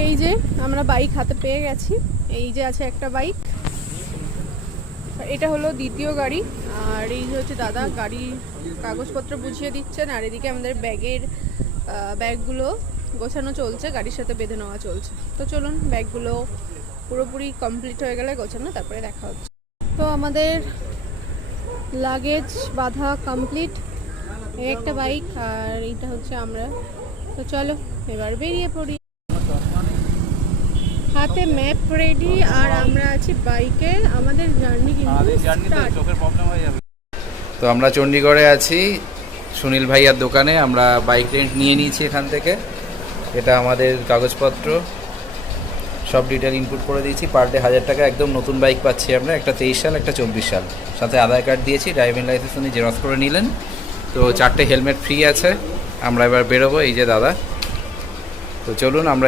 এই যে আমরা বাইক হাতে পেয়ে গেছি, এই যে আছে একটা বাইক, এটা হলো দ্বিতীয় গাড়ি। আর এই যে হচ্ছে দাদা গাড়ি কাগজপত্র বুঝিয়ে দিচ্ছেন, আর এদিকে আমাদের ব্যাগগুলো গোছানো চলছে, গাড়ির সাথে বেঁধে নেওয়া চলছে। তো চলুন ব্যাগগুলো পুরোপুরি কমপ্লিট হয়ে গেলে গোছানো, তারপরে দেখা হচ্ছে। তো আমাদের লাগেজ বাঁধা কমপ্লিট, এই একটা বাইক আর এইটা হচ্ছে আমরা। তো চলো এবার বেরিয়ে পড়ি। হাতে ম্যাপ রেডি আর আমরা আছি বাইকে, আমাদের জার্নি কিন্তু স্টার্ট। তো আমরা চণ্ডীগড়ে আছি সুনীল ভাইয়ার দোকানে, আমরা বাইক রেন্ট নিয়ে নিয়েছি এখান থেকে। এটা আমাদের কাগজপত্র সব ডিটেল ইনপুট করে দিয়েছি, পার ডে 1000 টাকা একদম নতুন বাইক পাচ্ছি আমরা, একটা 23 সাল একটা 24 সাল, সাথে আধার কার্ড দিয়েছি, ড্রাইভিং লাইসেন্স উনি জেরক্স করে নিলেন। তো 4টে হেলমেট ফ্রি আছে। আমরা এবার বেরোবো, এই যে দাদা। তো চলুন আমরা